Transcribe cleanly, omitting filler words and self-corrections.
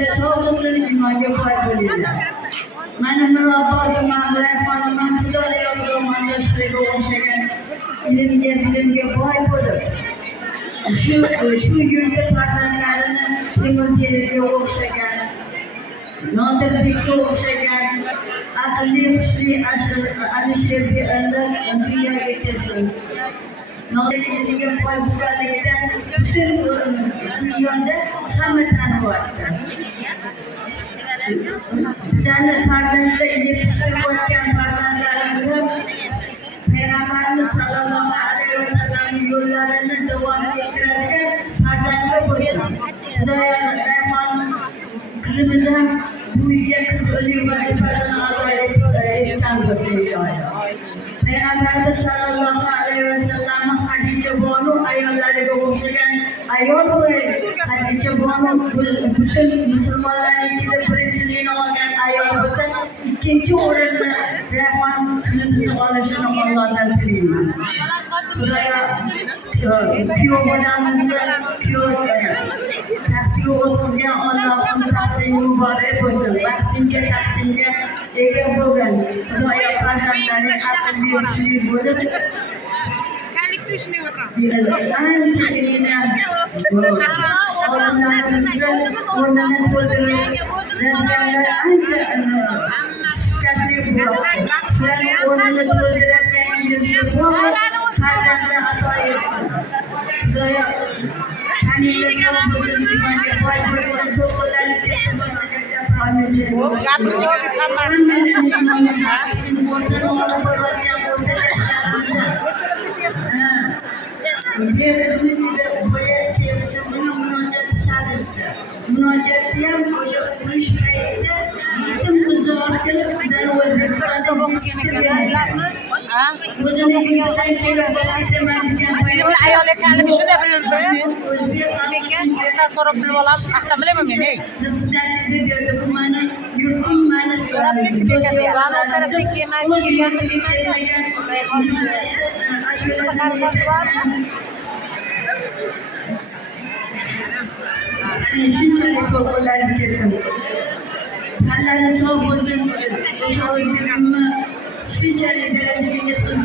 Sağlıklı imanı paylaşıyorlar. Benim mürabbasım Amre Hanım'ın Kudaya yaptığım anlaştığı oluşan ilimge bilimge pay koyup şu yürüde parzanlarının temizliğe oluşan Nadirlikte oluşan akıllı kuşlu aşırı bir anda dünya getirsin. Nadirlikte pay bukarlıkta bütün dünyada sanatlar var. Sen tarzında yetiştirirken tarzlarımızı Peygamberimiz sallallahu aleyhi ve sellem yollarını devam ettirirken tarzlarına koşun. Hüdayan Efendim kızımıza bu ile kız ölüyor ve tarzına aleyhisselam gösteriyor. Peygamberimiz sallallahu aleyhi ve sellem Hatice Banu ayollarıyla oluşan ayol burayı Hatice Banu bütün Müslümanların içinde birinciliğini alan ayol olsa ikinci oranında Refan kızımızı alışını Allah'tan dileyim. Buraya Kiyobadamızı taktiği otururken Allah'ın taktiği mübarek olsun. Vaktince ege bugün buraya kazanları akıllı yaşayı bulup Ançayına onların doldurur renderler anca taşlayıp bırak. Sen onları doldururken şimdi bu kazandı atayırsın. Doya Hanile sabıcı limanı paylaşımda çok kolay kesin başlayacak hamile. Annenin limanı için ortada olan barajya ortada yaşanmışlar. Diğerinde buraya gelişimine münacat diyen koşa konuşmaydı. Gittim kızı artık güzel Özbekistan'da yetiştirdiler. O zaman ülkeden telefon edemem diken ayolga kalib shunday bilib Amerikadan so'rab bilib olamiz. Haqda bilaman men. Nasibini berdi bu bana yurtum bana So'rab ketdi. Bana tarafdan kelmay kelgan Şunçalık topluluklar getirdim. Halleri sağ olsun, yaşadık bilimi şunçalık dereceye getirdim.